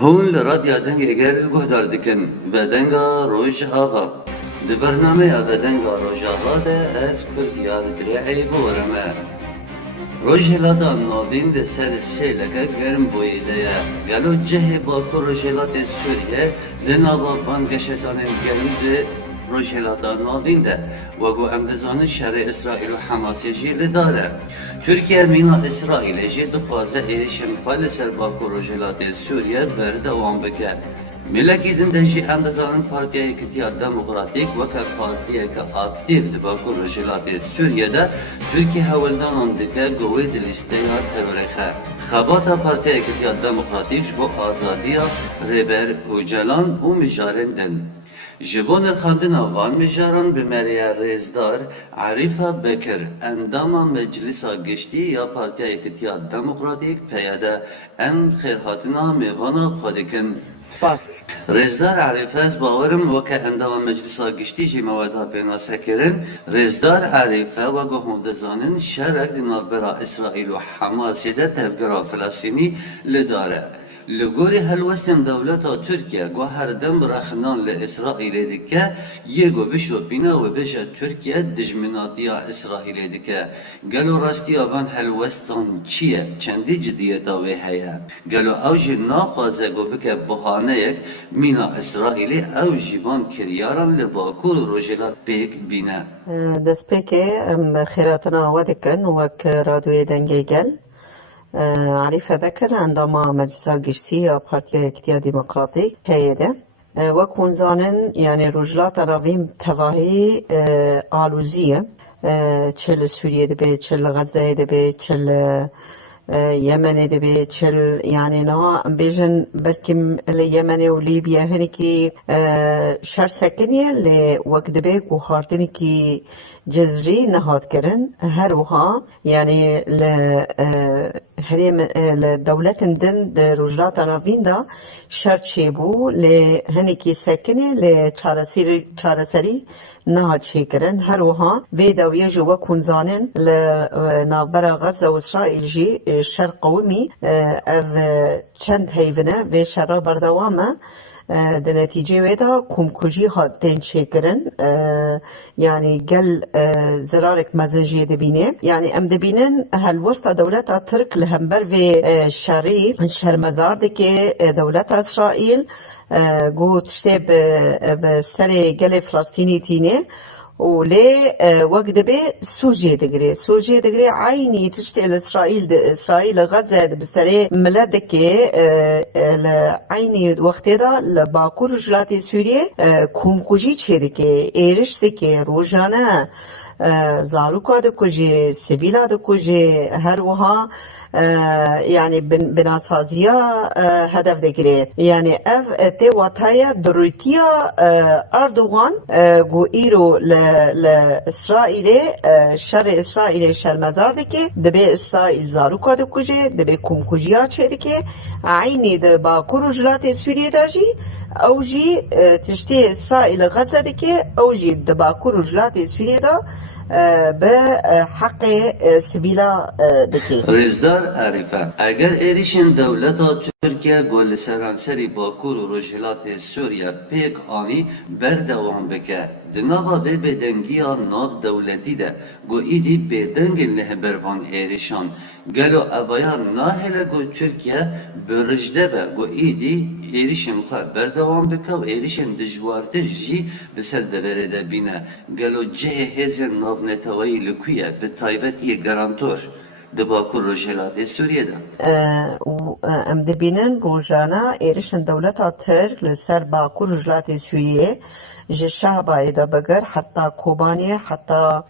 هون لراديو دنگ اگر گهدار دکن و دنگا روش آقا ده برنامه و دنگا روش آقا ده از کردیا درعی بورمه روش هلادا نابین ده سر سیلکه گرم بویده گلو جه باکو روش هلاد سوریه ده نابا بانگشتان گرم ده روش هلادا نابین ده وگو امدزان شر اسرائیل و حماسی جیل داره Türkiye mina İsrail'e jê dixwaze êrişên xwe li ser Bakur Rojhilatê Sûriye berdewam bike. Milekî din de jî em dizanin Partiya Yekîtiya Demokratîk weke partiyeke aktîv di Bakur Rojhilatê Sûriyede Tirkiye hewildanan dike govê di lîsteya tevrexe. Xebata Partiya Yekîtiya Demokratîk ji bo azadiya rêber Öcalan û mijarên din. Ji bo nirxandina van mijaran bi Meriya Rêzdar, Arîfa Bekir endama Meclisa Giştî ya Partiya Yekîtiya Demokratîk peyede em xêrhatina mêvana xwe dikin. Spas. Rêzdar Arîfa ez bawerim weke endama Meclisa Giştî jî me weda pêna sekirin. Rêzdar Arîfa weke hûn dizanin şerek di navbera İsraîl û Hemasê de tevgera Filastînî li dare. Li gorî helwestên dewleta Tirkiye got her dem bi rexnan li İsraîlê dike, yê got bişopîne û bêje Tirkiye dijminatiya İsraîlê dike. Gelo rastiya van helwestan çi ye? Çendî ciddiyeta wê heye? Gelo ew jî naxwaze got bike bihaneyek mîna İsraîlê ew jî van kiryaran li Bakur û Rojhilat pêk bîne. Destpêkê em xêratina we dikin wek radyoyê dengê gel. Arîfa Bekir endama Meclisa Giştî ya Partiya Yekîtiya Demokratîk peyê de. Wek hûn zanin yani rojhilata navîn tevahî alûzî ye. Çi li Sûriyê dibe, çi li Xezeyê dibe, çi li Yemenê dibe, çi yani niha em bêjin belkî li Yemenê û Lîbya hinekî şer sekin ye lê wek dibe ku hartinekî cezrî nehat kirin. Her wiha yani li herêm li dewletên din di rojhilata navîn de şer çêbû lê hinekî sekinê lê çareserî nehat çêkirin. Her wiha vê dewiyê jî wek hûn zanin li navbera Xeze û İsraîl jî şer qewimî ev çend heyvine vê şera berdewam e. Di netîcê wê de komkujî hat tên çêkirin. Yani gel zirarek mezin jê dibîne. Yani em dibînin helwesta dewleta Tirk li hember vê şerî şermezar dike dewleta İsraîl got tiştê bi serê gelê Filastînî tîne û lê wek dibe sûcê digire. Sûcê digire aynî tiştê li İsraîl li Xeze bi serê millet dike li aynî wextê de li Bakur Rojhilatê Sûriyê komkujî çê dike, êriş dike, rojane zaroka dikuje, sivîla dikuje, her wiha yani binasaziya hedef digire. Yani ev tê wataya dirûtiya Erdogan got îro li İsraîlê şerê İsraîlê şermezar dike, dibe İsraîl zaroka dikuje, dibe komkujiya çê dike. Aynî di Bakur Rojhilatê Sûriyê de jî ew jî tiştê İsraîl li Xeze dike, ew jî di Bakur Rojhilatê Sûriyê de به حق سبیلا دکی. Rêzdar Arîfa eger êrişên dewleta Tirkiye got li seranseri Bakur û Rojhilatê Sûriye pêk anî berdewam bike, di nava vê bêdengiya navdewletî de got îdî bêdengên li heber van êrişan. Gelo evaya nahêle got Tirkiye bi rijde be got îdî êrişên xwe berdewam bike û êrişên dijwartir jî bi ser deverê de bîne. Gelo cihê hêzên navneteweyî li ku ye bi taybetiyê gerantor di Bakur Rojhilatê Sûriyê de? Em dibînin rojane êrişên dewleta Tirk li ser Bakur Rojhilatê Sûriyê ji şabayê de bigir heta Kobaniyê heta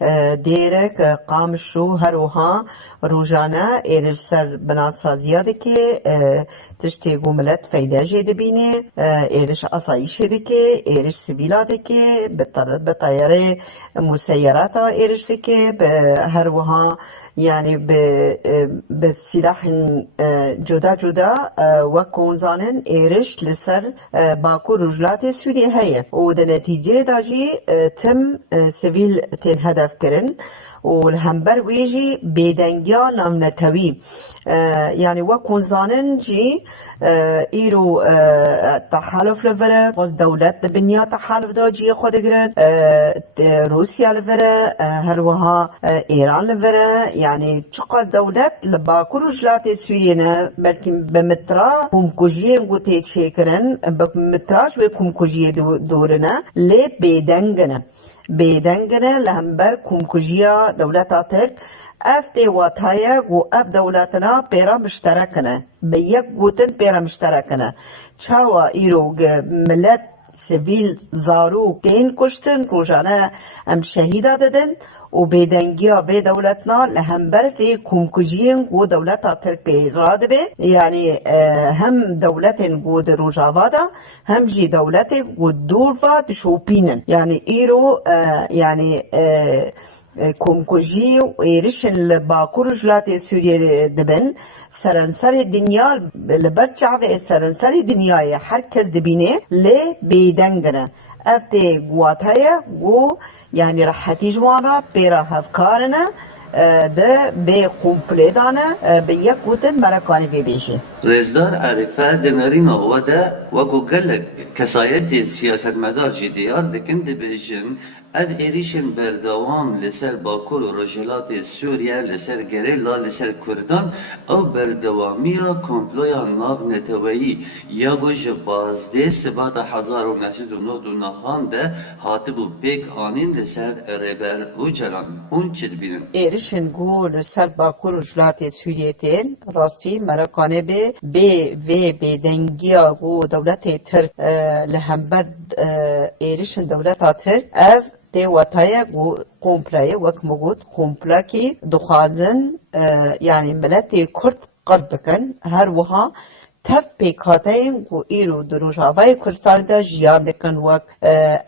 Dêrek Qamişlo her wiha rojane êriş ser binasaziya dike, tiştê ku millet feyda jê dibîne, êriş asayîşê dike, êriş sivîla dike, bi tayarê museyyerata êriş dike, bi her wiha yani bi silahên جدا جدا وکونزانن ایرش لسر باکو رجلات سوریه هیه و ده نتیجه دا جی تم سویل تین هدف کرن و الهمبر ویجی بیدنگیا نامنتوی يعني وكونزانن جي إيرو تحالف لفرا والدولات بنيا تحالف دا جي خود قرن روسيا لفرا هروها إيران لفرا يعني چقا دولات لباكو رجلات سورينا بلكن بمترا كومكوجيه نقوتي تشيكرن بمتراش وكومكوجيه دورنا لي بيدنگنا لهمبر كومكوجيا دولتا ترك اف واتايا و اف دولتنا بيرا مشتركنا بيك قوتن بيرا مشتركنا چاوا ايرو ملت سيفيل زارو تين كشتن روجانا ام شهيدا ددن و بيدنگيا بي دولتنا لهمبر في كومكوجين و دولتا ترك بي رادبه يعني هم دولتن قود روجاوادا هم جي دولتن قود دورفا تشوبينن يعني ايرو يعني كومكوجي وإيرشن الباكور جلات سوريا دبن سرنسر الدنيا لبرچع في سرنسر الدنيا هركز دبينه لي بيدنگنا افتي قواتايا و يعني راحتي جوانا بيرا هفكارنا ده به قومپلیدانه به یک گوتن مرکانی بی بیشی رزدار عرفه دنرین آواده وکو گلک کسایت سیاست مدار جی دیار دکن دی بیشن اف ایریشن بردوام لسر باکور و رجلات سوریا لسر گریلا لسر کردان او بردوامیا کمپلویا ناو نتوایی یا گوش بازده سبات 1999 ده هاتبو پیک آنین لسر ریبر و جلان اون چید بینن ایریشن گو لسر باکور و رجلات سوریتین راستی مرکانه به دنگیا گو دولت ترک لهمبر ایریشن دولت ترک اف تی واتایا قومپلای وک موجود قومپلا کی دخوازن يعني ملت کرد قرد بکن هر وها تف پیکاتین و ایرو دروجاوای کردستان دا جیان دکن وک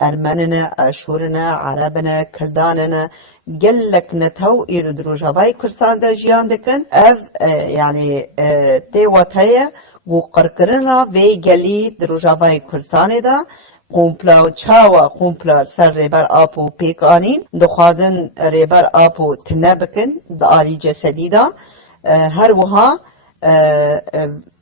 ارمننا اشورنا عربنا کلداننا گلک نتو ایرو دروجاوای کردستان دا جیان دکن اف يعني تی واتایا و قرکرن را وی گلی دروجاوای کردستان دا قومپلا و چاوا قومپلا سر ریبر آپو پیکانین دخوازن ریبر آپو تنبکن دا آلی جسدی دا هر وها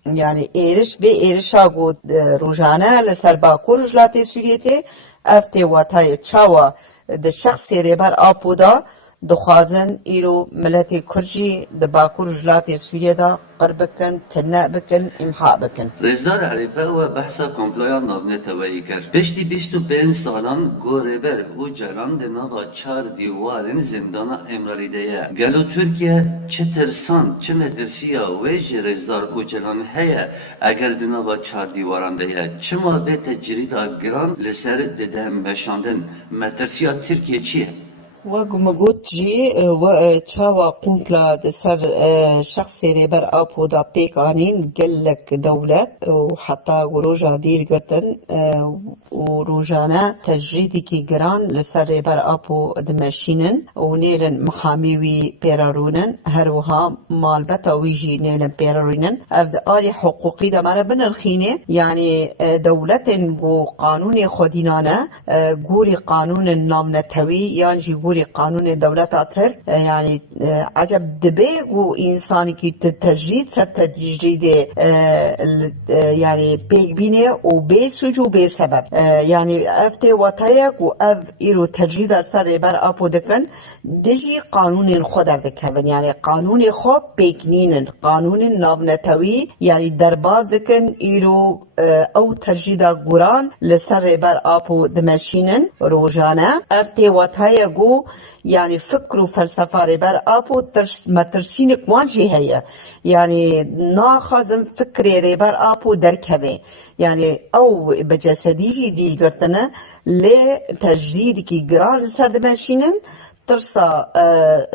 يعني إيرش إيرشا قود روجانا لسر باكور رجلات سوريتي افتي واتاي تشاوا ده شخص ريبر آپو دا دخوازن إيرو ملتي كرجي ده باكور رجلات سوريا دا قربكن تنبكن إمحاء بكن رزدار عرفه و بحثا کمپلویا ناونتوایی کرد پشتی 25 سالان گوربر و جلان ده ناوا 4 دیوارن زندان امرالیده گلو ترکیه چه ترسان چه مدرسیا ویج رزدار و جلان هیا اگر ده ناوا 4 دیواران ده چه ما به تجریدا گران لسر ده مشاندن مدرسیا ترکیه چیه؟ وقمقوت جي وچاوا قومبلا دسر شخص ريبر آپو دا بيك آنين قلك دولت وحتى وروجا دير قرتن وروجانا تجريدي كي قران لسر ريبر آپو دمشينن ونيلن محاميوي بيرارونن هروها مالبتا ويجي نيلن بيرارونن افد آلي حقوقي دا مانا بنرخيني يعني دولت وقانون خودينانا قولي قانون النامنتوي يانجي قولي قانون دولت آتر يعني عجب دبي و إنساني كي تجريد سر تجريد يعني بيك بينه و بي سجو بي سبب يعني افتي واتايك و اف إيرو تجريد سر ريبر آپو دكن دجي قانون خودر دكن يعني قانون خود بيكنين قانون نابنتوي يعني درباز دكن إيرو او تجريد قران لسر ريبر آپو دمشينن روجانا افتي واتايكو يعني فكر وفلسفة ريبر آپو مترسين كوانجي هيا يعني ناخذم فكر ريبر آپو دركبه يعني او بجسديجي دي قرتنا لتجديد كي قرار لسر دمشينن ترسا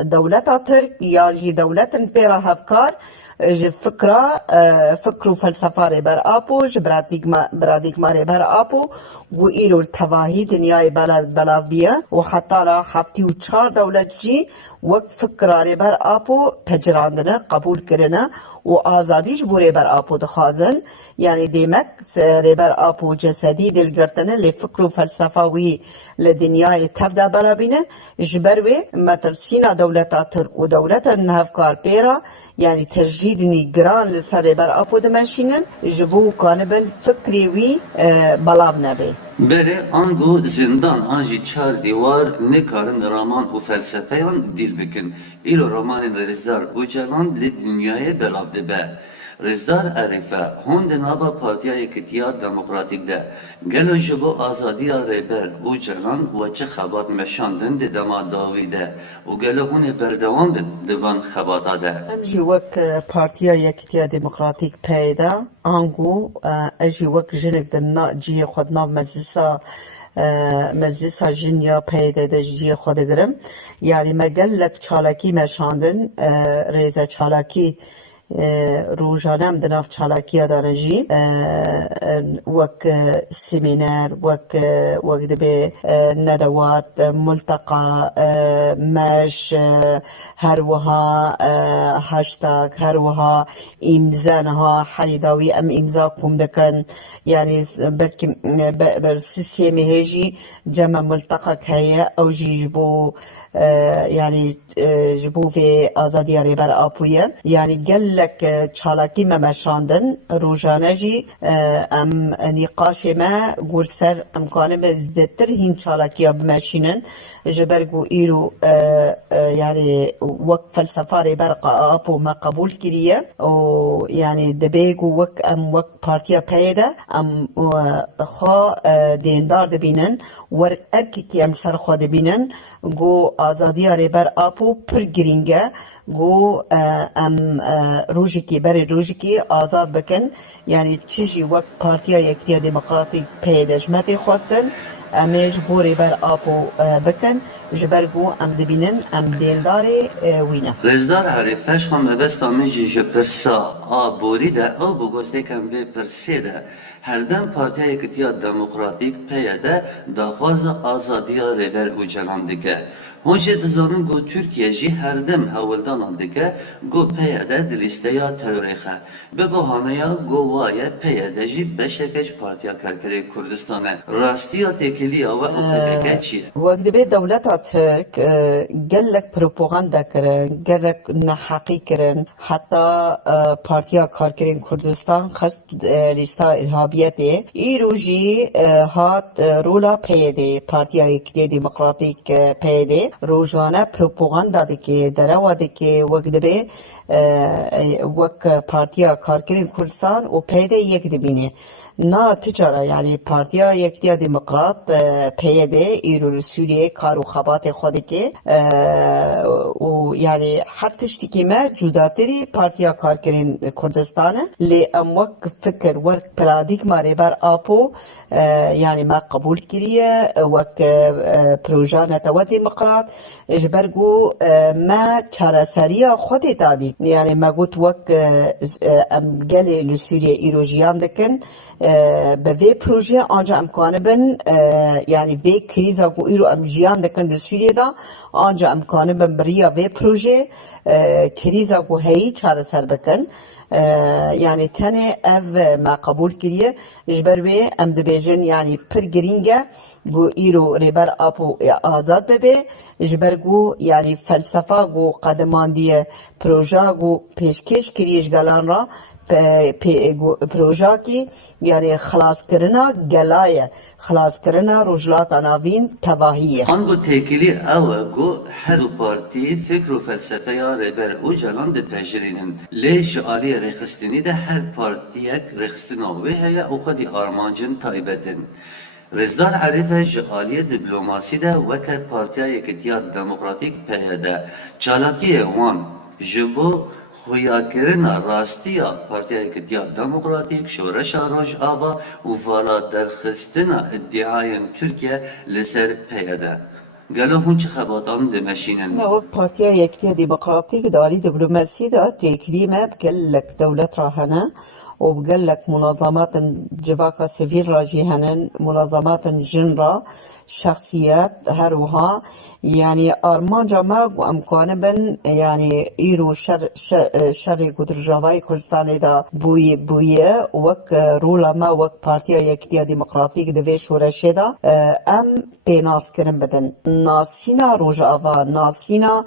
دولتا ترك ياجي دولتا بيرا هفكار فكر وفلسفة ريبر آپو براديگما ريبر آپو و إيرو التواهي دنياي بلابية وحتى لا حفتي و 4 دولت جي وك فكرة ريبر آپو پجراندنا قبول کرنا و آزادیش بو ریبر آپو دخوازن يعني ديمك ريبر آپو جسدي دلگرتنه لفكر و فلسفه وي لدنياي تبدا برابينه جبروي مترسينا دولتا تر و دولتا نهفكار بيرا يعني تجديدني جران لسر ريبر آپو دمشينن جبو كانبن فكري وي بلاب نبي بله انگو زندان آنجی چار دیوار نکارن رامان و فلسفهان دیل بکن. ایلو رامان رزدار اوچلان لی دنیای بلافده به. رزدار عرفه هند نابا پارتیا یکتیا دموکراتیک ده. گلو جبو آزادی ریبر اوچلان و چه خبات مشاندن ده دما داوی ده. و گلو هونه بردوان به دوان خباتا ده. امجي وك بارتيا يكتيا ديمقراطيك بايدا انغو اجي وك جنك دنا جي خدنا مجلسا جنيا بايدا دا جي خود گرم يعني مجلك چالاكي مشاندن ريزا چالاكي روزانم دناف چالاکیا دانجی وک سمینار وک دبی ندوات ملتقى مش هروها هاشتاگ هروها امزانها حریداوی ام امزا کم دکن يعني بلكي بالسيستم هيجي جمع ملتقى هيا او جيجبو يعني جبو في آزادی ریبر آپویه يعني قال لك چالاکی ما مشاندن روزانجی ام نقاش ما قول سر امکانه بزدتر هین چالاکی بمشینن جبرگو ایرو يعني وك فلسفه ریبر آپو ما قبول کریه و يعني دبیگو وك ام وك پارتیا پیدا ام خوا دیندار دبینن ور ارکی که ام سر خوا دبینن گو آزادی ریبر آپو پر گرینگه گو ام روژکی بر روژکی آزاد بکن يعني تشيجي وقت بارتيا يكتيا ديمقراطي بيدش ما تخواستن اميج بو ریبر آپو بکن جبرگو ام دبینن ام دینداری وینا رزدار عرفش هم ابستا میجی جپرسا بوری ده او بگوسته کم به پرسه ده هر دم پارتیا یکتیا دموکراتیک پیاده داخواز آزادی ریبر او جلان دیگه هونجه دزانن گو ترکیه جی هر دم هولدان دیگه گو پیاده دلیسته یا تاریخه به بحانه یا گو وایه پیاده جی بشکش پارتیا کرکره کردستانه راستی یا تکیلی یا و اپدکه چیه؟ وقت به دولت ترک گلک پروپاگاندا کرن گلک نحقی کرن حتی پارتیا کارکرین کردستان خست لیستا ارهابیته ایروجی هات رولا پیده پارتیا یکتی دموکراتیک پیده روزانه پروپاگاندا دکی دروا دکی وقت به وک پارتیا کارکرین کردستان و پیده یک دبینه نا تجاره يعني بارتيا يكتيا ديمقراط بيده ايرو سوريا كارو خبات خودكي ويعني هر تشتكي ما جوداتري بارتيا كاركرين كردستان لي ام وك فكر ورك براديك ما ريبر آپو يعني ما قبول كريه وك بروجانا توا ديمقراط جبرگو ما چارەسەریە خودی دادی يعني ما قلت وك ام قالي لسوريا ايرو جيان دكن به پروژه آنجا امکانه بن يعني في كريزا کو ایرو ام جیان دکن در سوریه دا آنجا امکانه بن بریا في پروژه كريزا کو هی چاره سر بکن يعني تاني اف ما قبول كريه جبروي ام دبيجن يعني پر گرینگه گو ایرو ریبر آپو آزاد ببه جبرگو يعني فلسفه گو قدمان دیه پروژه گو پیشکش کریش گلان را پروژه کی يعني خلاص کرنا گلایه خلاص کرنا رجلات ناوین تباهیه هنگو تکیلی او گو هر دو پارتی فکر و فلسفه یا ریبر او جلان ده پجرینن لیش آلی رخستنی ده هر پارتی یک رخستن آوه هیا او خودی آرمانجن تایبتن رزدار عرفه جعالی دیپلماسی ده وکر پارتیا یکتیا دموکراتیک پیاده چالاکی وان جبو خویاکرنا راستیا پارتیا یکتیا دموکراتیک شورش روش آوا و والا درخستنا ادعای ترکیه لسر پیاده گلو هون چه خباتان دمشینن نه وقت پارتیا یکتی دموکراتیک داری دیپلماسی دا تکریم بکلک دولت راهنه وبقلك منظمات جباكا سيفيل راجي هنن منظمات جنرا شخصيات هروها يعني أرمانجا ما وأمكان بن يعني إيرو شر قدر جاواي كردستان دا بوي وك رولا ما وك بارتيا يكتيا ديمقراطيك دوي شورشي دا أم بيناس كرم بدن ناسينا روجاوا ناسينا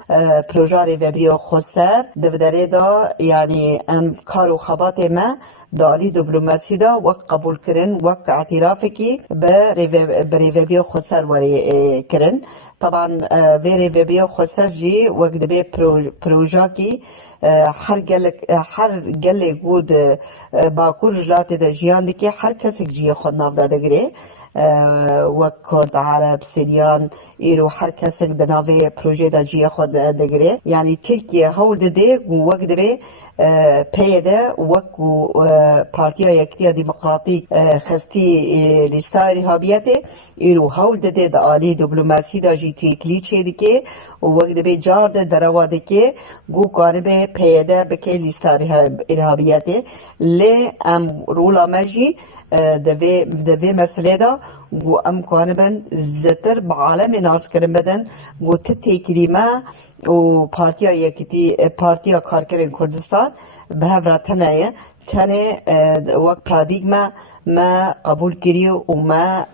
بروجاري وبريو خسر دفدري دا يعني أم كارو خباتي ما دالي دبلوماسي دا وك قبول كرن وك اعترافكي بريفيبيو خسر وري كرن طبعا فيري فيبيو خسر جي وك دبي بروجاكي هر گل گود باکور جلات دا جیان دکی هر کسی جی خود ناف داده گره وک کرد عرب سریان ایرو هر کسی دناوی پروژه دا جی خود دگره یعنی ترکیه هول ده وک دبی پیده وک پارتیا یکتیا ديمقراطيك خستی لیستای رهابیت ایرو هول ده دا آلی دیپلماسی دا جی تیکلی چه دکی وک دبی جار ده درواده که گو کاربه پیدا بکی لیستای رهابیت لی ام رولا مجی دوی مسئله دا گو ام کانبن زتر بعالم ناس کرن بدن گو تتیکلیمه و پارتیا یکتی پارتیا کارکرین کردستان به هفره تنه وقت پرادیگما ما قبول کریو و ما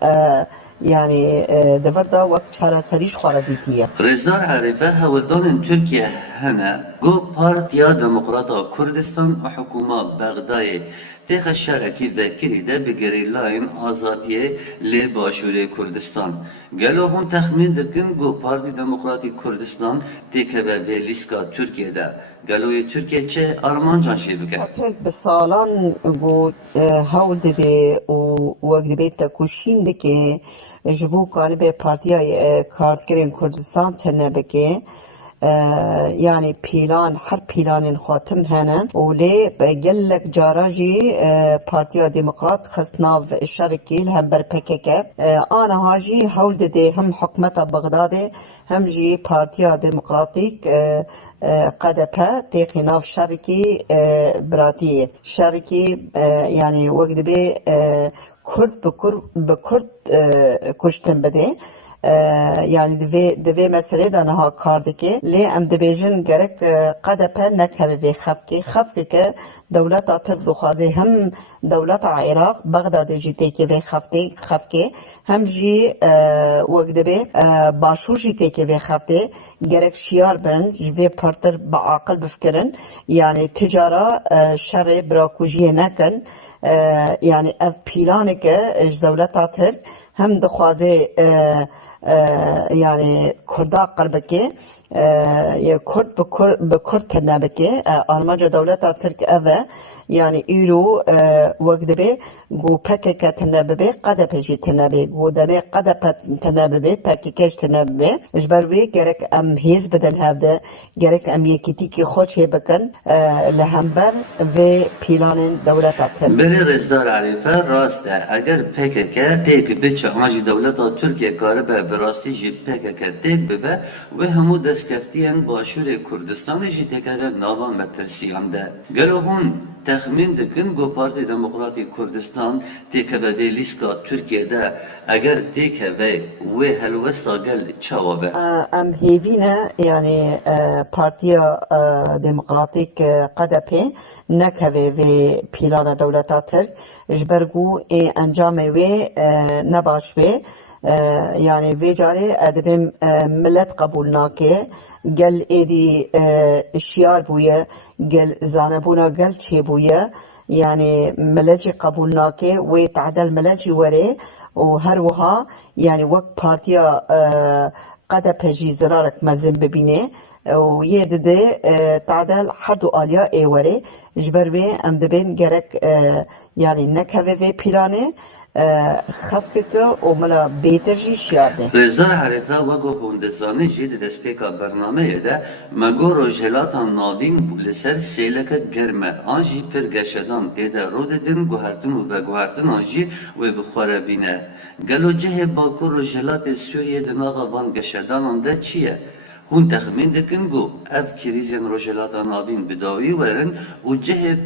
يعني دفردا وقت شارع سريش خالديتية رزدار عرفة هولدان تركيا هنا جو بارتيا ديمقراطا كردستان وحكومة بغداد تخ الشركي ذكري ده بجريلاين آزادية لباشور كردستان قالوا هون تخمين دكن جو بارتي ديمقراطي كردستان تكبر بليسكا تركيا ده قالوا تركيا چه أرمانجان شي بكن أتلك بسالان جو هول دي وقت بيت كوشين دكي جبو كان به پارتیا کارکرین کردستان تنه بکه يعني بيلان هر بيلان خاتم هنا ولي بقلك جاراجي بارتيا ديمقراط خصنا الشركي هم بر PKK انا هاجي هول دي هم حكمة بغداد هم جي بارتيا ديمقراطيك قدبها تيقي ناف شركي براتي شركي يعني وقت بي كرد بكرد كشتن بده يعني دوی مسئله دانها کار دکه لی ام دبیجن گرک قدپه نکه به خفکی که دولت آتر دخوازه هم دولت عراق بغداد جیتی که به خفکی هم جی وقت دبی باشور جیتی که به خفته گرک شیار بن جوی پرتر با عقل بفکرن يعني تجارة شر براكوجية نكن يعني اف بيلانك اج دولتا ترك هم دخوازي يعني كردا قلبكي يا كرد بكرد تنابكي أرمجة دولتا ترك أفا يعني إيرو وقدبي جو باكيكا تناببي قدا بجي تنابي جو دمي قدا تناببي باكيكاش تناببي جبروي جرك أم هيز بدل هذا جرك أم يكتيكي خوشي بكن لهمبر في بيلان دولتا ترك بله رزدار عرفه راسته اگر PKK تیک بچه آنجی دولتا ترکیه کاره براستی جی PKK تیک ببه و همو دستکفتیان باشور کردستان جی تکره ناوان مترسیان ده گلو هون تخمین دکن گو پارتی دموکراتی کردستان تیکه به لیسکا ترکیه ده اگر تیکه و هلوستا گل چوابه ام هیوینا يعني بارتيا ديمقراطيك قدبه نكوي في بيلانا دولتا ترك جبرگو انجام وي نباش وي يعني في جاري ادبم ملت قبول ناكي قل ايدي اشيار بويا قل زانبونا قل چه بويا يعني ملجي قبول ناكي ويتعدل ملجي وري وهروها يعني وقت بارتيا قد بجي زرارك مزن ببينه ويدده تعدل حردو آليا ايواري جبروي ام دبين گرك يعني نكوه في پیرانه خفكك وملا بيترجي شيارده رزدار عرفه وگو هندسانه جید دسپیکا برنامه ده مگو روژلاتا ناوین لسر سیلک گرمه آنجی پر گشدان دیده رو ددن گوهرتن و گوهرتن آنجی و بخوره بینه گلو جه باکو روژلات سوریه دناغا وان گشدان آنده چیه؟ هون تخمین دکن گو اف کریزین روژلاتا ناوین بداوی ورن و جه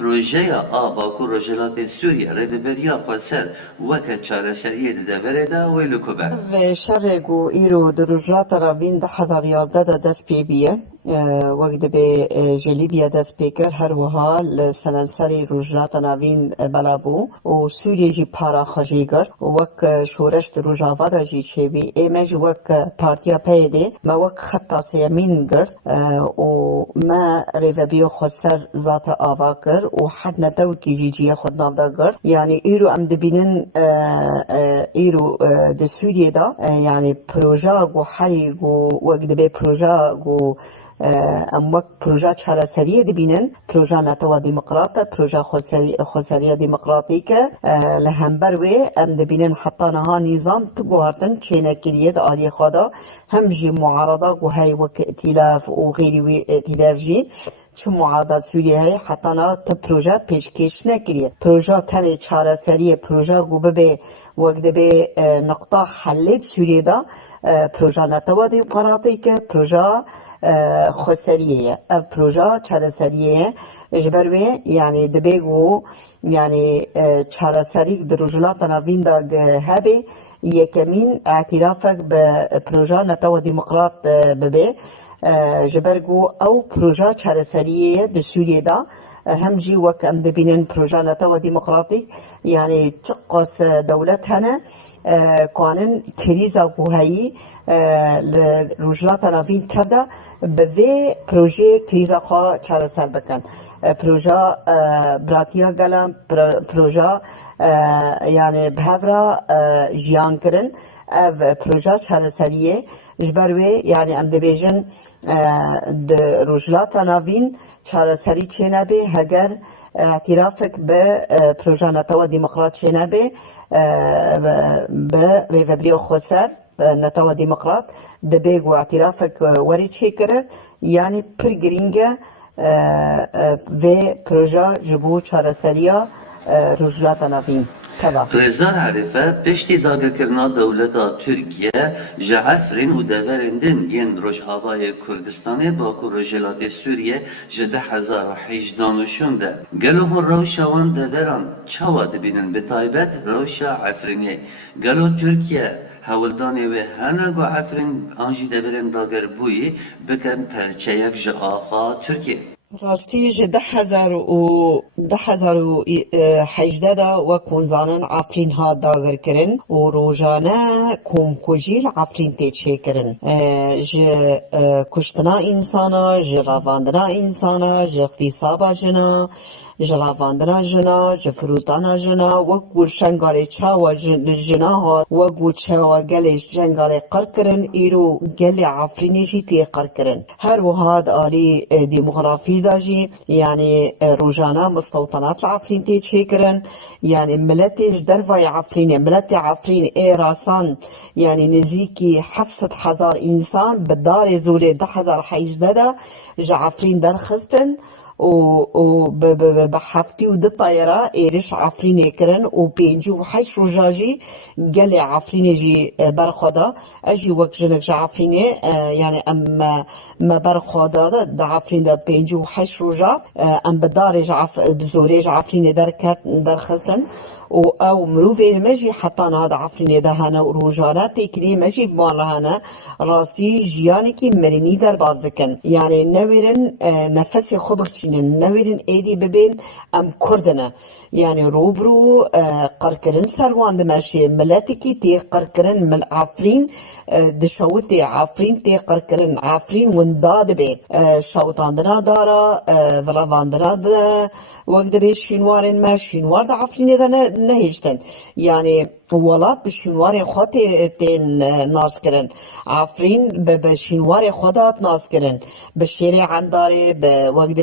پروژه آباکو رجلات سوریا ریبریا قصر وکت چارەسەریە دەبەرێدا وی لکوبر. و شرگو ایرو دروجات راوین 2011 دا دست پی بیه وقت به جلیبیا دست پیکر هر وها لسننسری روجلات ناوین بلابو و سوریه جی پارا خجی گرد وک شورش دروجاوا دا جی چه بی ایمج وک پارتیا پیده ما وک خطا سیمین گرد و ما ریوبیو خود سر ذات آوا کرد و حد ندو کی جی جی خود ناو دا گرد یعنی ایرو ام دبینن ایرو د سوریه دا یعنی پروژه گو حی گو وقت به پروژه گو ام وقت پروژه چارەسەریە دەبینن پروژه نەتەوە دیموکراتە پروژه خۆسەریە دیموکراتیکە لە هەمبەر وێ ئەم دەبینن حتانەها نیزام تگوهارتن چێنەکریە دا ئالیە خوادا هەم ژی معارەدا گو هەی وەک ئەتیلاف و غیری وێ ئەتیلاف ژی چه معارضات سوریه هی حتی نه تا پروژه پیشکش نکریه پروژه تنه چارەسەریە پروژه گو ببه وقت به نقطه حلید سوریه دا پروژه نتوا دیموکراتی که پروژه خۆسەریەیە ئەv پروژە چارەسەریەیە ji ber wê yanî dibe got yanî çareserî di rojhilata navîn de hebe yekemîn etirafek bi proja netewa dîmokrat bibe ji ber got ew proja çareseriyê ye di Sûriyê de hem jî wek em dibînin proja netewa dîmokratîk yanî çi qas dewlet hene قانون کریزا گوهایی رجلات نوین تبدا به وی پروژه کریزا خواه چارەسەر بکن پروژه براتیا گلم پروژه یعنی بهورا جیان کرن اف پروژه چارەسەریه جبروی یعنی ام دبیجن رجلات نوین چارەسەری چه نبه هگر اعترافک به پروژه نتوا دیموکرات چه نبه به ریوبری خسر نتوا دیموکرات دبیگ و اعترافک وری چه کرد یعنی پر گرینگه و پروژه جبو چارەسەریه رجلات نوین Rêzar Herîfe piştî dagirkirina dewleta Tirkiye ji Efrîn û deverên din yên Rojavayê Kurdistanê Baku Rojhilatê Sûriye ji 2018 de gelo hûn rewşa wan deveran çawa dibînin bi taybet rewşa Efrînê gelo Tirkiye hewildanê wê hene got Efrîn an jî deverên dagirbûyî bikin perçeyek ji axa Tirkiye. راستی جه 2018 دا وکون زانن عفرین ها داگر کرن و روزانه کمکوژیل عفرین تیچه کرن جه کشتنا انسانا جه رواندنا انسانا جه اختصابا جنا جه رواندنا جنا جه فروتانا جنا وکو شنگاره چاوا جنا ها وکو چاوا گلش جنگاره قر کرن ایرو گل عفرینی جی تی قر کرن هر وهاد آلی دیموغرافی داجی یعنی روزانه مستوطنات العفرین تیچه کرن یعنی ملتش دروای عفرین ملت عفرین ای راسان یعنی نزیکی 700,000 انسان بدار زوله 2018 دا جه عفرین درخستن و بحفتي ود الطائرة إيرش عفرين كرن وبينجي وحيش رجاجي قال عفرين جي برخدا أجي وكجنك عفرين يعني أما ما برخدا ده عفرين ده بينجي وحيش رجا أم بدارج بزوريج عفرين درخستن او مروفي مجي حتى هذا عفرين ده هنا روجانات كلي مجي بمالهنا راسي جيانكي مرني در بازكن يعني نويرن نفسي خبرتشين نويرن ايدي ببين ام كردنا يعني روبرو قركرن سروان دماشي ملاتكي تي قركرن مل عفرين دشوتي عفرين تي قركرن عفرين ونداد بي شوطاندنا دارا فلافاندنا دا وقت بي شينوارن ما شينوار دا عفرين دا نهيجتن يعني ولات بشینوار خود تین ناز کرن عفرین به شینوار خودات ناز کرن به شیر عنداره به وقت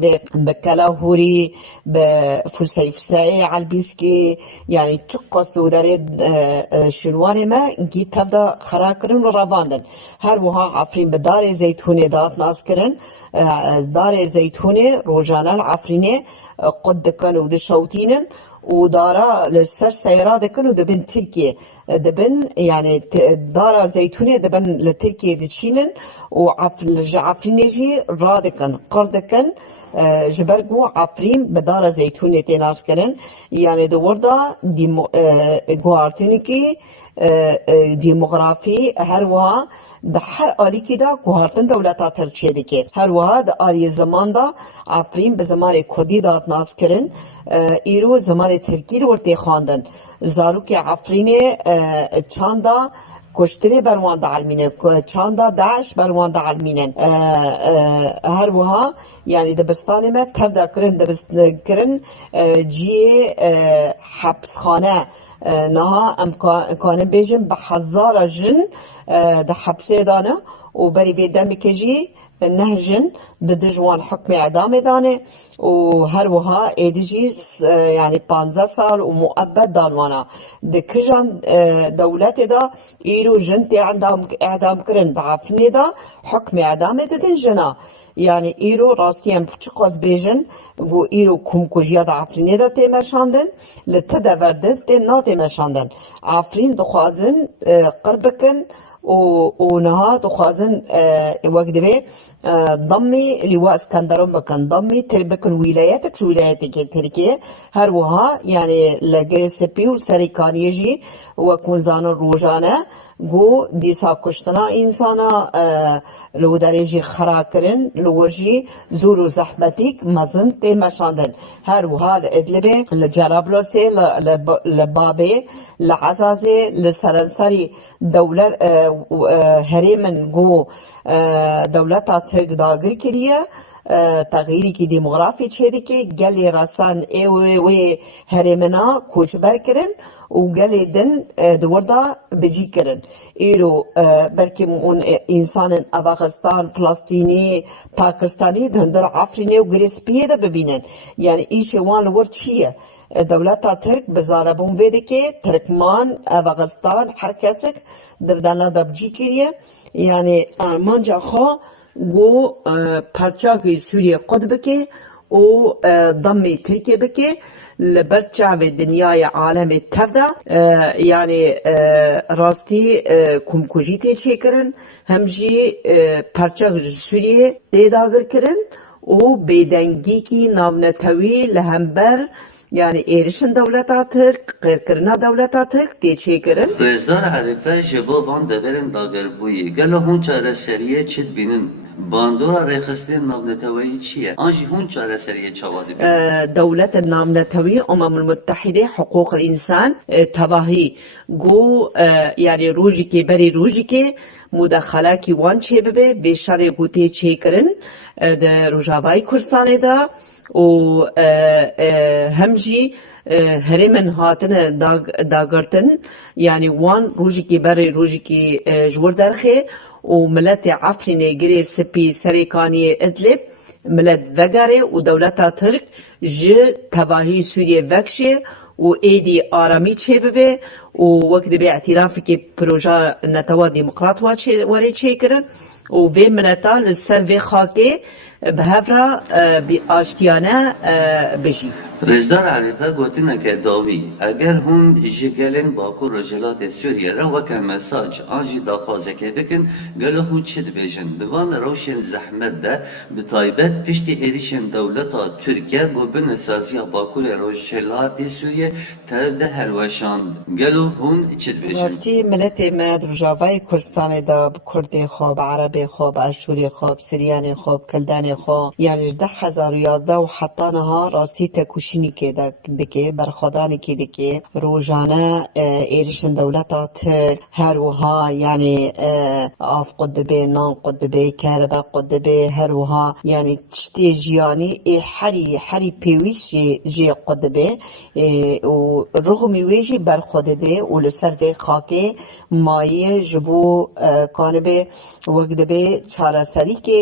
به کلاهوری به فسیفسای علبیسکی یعنی چه قصد داره شینوار ما اینکی تبدا خرا کرن و رواندن هر وها عفرین به دار زیتونه دات ناز کرن دار زیتونه روزانه عفرینه قد دکن و دشوتینن ودارا لسر سيارة دكن ودبن تركيا دبن يعني دارا زيتونية دبن لتركيا دتشينن وعفرينيجي رادكن قردكن جبرگو عفرين بدارا زيتونية تناس كرن يعني دوردا گوارتنكي دیموغرافی هر وها ده هر آلی که دا گوهارتن دولتا ترکیه دکه هر وها ده آلی زمان دا عفرین به زمان کردی داد ناس کرن ایرو زمان ترکی رو ورطه خواندن زارو که عفرین چاندا کشتنی بروان دا علمینن چاندا داعش بروان دا علمینن هر وها يعني دبستان ما تبدا كرن دبستان كرن جي حبس خانه نها امكان بيجن بحزارة جن ده حبسه دانه وبري بيدم كجي نهجن ضد جوان حكم اعدام دانه وهروها ايديجي يعني 15 سال ومؤبد دانوانا ده كجان دولت دا ايرو جنتي عندهم اعدام كرن بعفني دا حكم اعدام ددن جنا يعني ايرو راستيان بچقاز بيجن و ايرو كومكوجيا دا عفرين دا تيمشاندن لتدا وردن تي نا تيمشاندن عفرين دخوازن قربكن ونها دخوازن وقدبه ضمي لواء اسكندرون بكن ضمي تربكن ولاياتك شو ولاياتك تركيا هر وها يعني لجريسبي وسريكانيجي وكون زانو روجانه گو دیسا کشتنا انسانا لو درجه خرا کرن لوجی زور و زحمتیک مزن تی مشاندن هر وها لادلبه لجرابلوسه لبابه لعزازه لسرنسری دولت هریمن گو دولتا ترک داگر کریه تغییری که دیموغرافی چیدی که گلی رسان ایوه هرمنا کوچبر کرن و گلی دن دوردا بجی کرن ایرو بلکه اون انسان افغانستان فلسطینی پاکستانی دندر عفرینی و گریسپیه ده ببینن یعنی ایش وان لورد چیه دولتا ترک بزاربون ویده که ترکمان افغانستان هر کسک دردانا دا بجی کریه یعنی آرمانجا خواه و پرچاقی سوریه قد بکه و ضمی ترکیه بکه لبرچاو دنیای عالم تفدا یعنی راستی کمکوژی تیچه کرن همجی پرچاق سوریه دیداگر کرن و بیدنگی کی نامنتوی لهمبر yani erişin devleta Türk, kırkırına devleta Türk diye çekirin. Rezdar Harife jebo van deverin dager buyi. Gelo hun çare seriye çit binin. Bandora rekhistên navneteweyî çi ye? An jî hûn çareseriyê çawa dibînin? Devletên navnetewî Umamul Muttehîdê Hiqûqul İnsan tevahî got yani rojikê berê rojikê mudexelekî wan çêbibe bêşerê gotê çêkirin di Rojavayê Kurdistanê de û hem jî herêmên hatine dagirtin yani wan rojikê berê rojikê ji wir derxê و ملت عفرین گری سپی سریکانی ادلب ملت وگاره و دولت ترک جه تباهی سوریه وکشه و ایدی آرامی چه ببه و وقت به اعترافی که پروژه نتوا دیمقراط واره چه کرن و وی ملتا لسر وی خاکه به هفرا بی آشتیانه بجی. Rezdar Harife gotine ke dawî eger hûn ji gelên Bakur Rojhilatê Sûriye re weke mesaj an jî daxwazekê bikin gelo hûn çi dibêjin di van rewşên zehmet de bi taybet piştî êrişên dewleta Tirkiye got bine saziya Bakurê Rojhilatê Sûriye tev de helweşand gelo hûn çi dibêjin? Rastî miletê me di Rojavayê Kurdistanê de bi Kurdê xwe bi Erebê xwe bi Eşûrê xwe bi Siryanê xwe bi Kildanê xwe yani ji 2011 û heta niha rastî tekûşî شینی دکه برخوادانی که دکه روزانه ایرشن دولتا تر هر وها یعنی آف قدبه نان قدبه کربا قدبه هر وها یعنی تشتی جیانی حری پیویش جی قدبه و رغمی ویجی برخوده و لسر وی خاکه مایه جبو کانبه وقدبه چاره سری که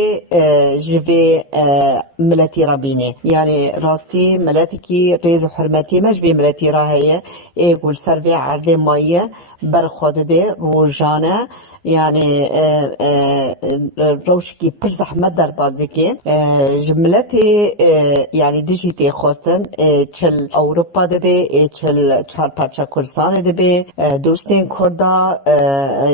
جوه دبي ملتي ربيني يعني راستي ملتي ريز حرمتي مش بي ملتي راهي يقول سرفي عرضي مايه برخود دي روجانا يعني روشكي برزح مدر بازيكي جملتي يعني ديجيتي خوستن چل اوروبا دبي چل چهار پارچه کردستان دبي دوستين کردا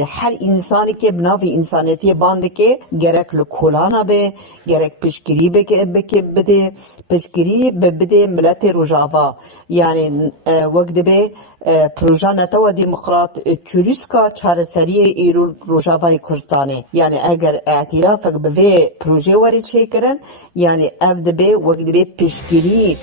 هر انسانی که بناوی انسانیتی بانده که گرک لکولانا به گرک پشگیری بده پشگیری بده ملت روجاوا يعني وقت به پروژه نتوه ديمقراط تشوريسكا چارەسەری ایرو روجاوای کردستانه يعني اگر اعترافك به پروژه واری چه کرن يعني اف دبه وقت به پشگیری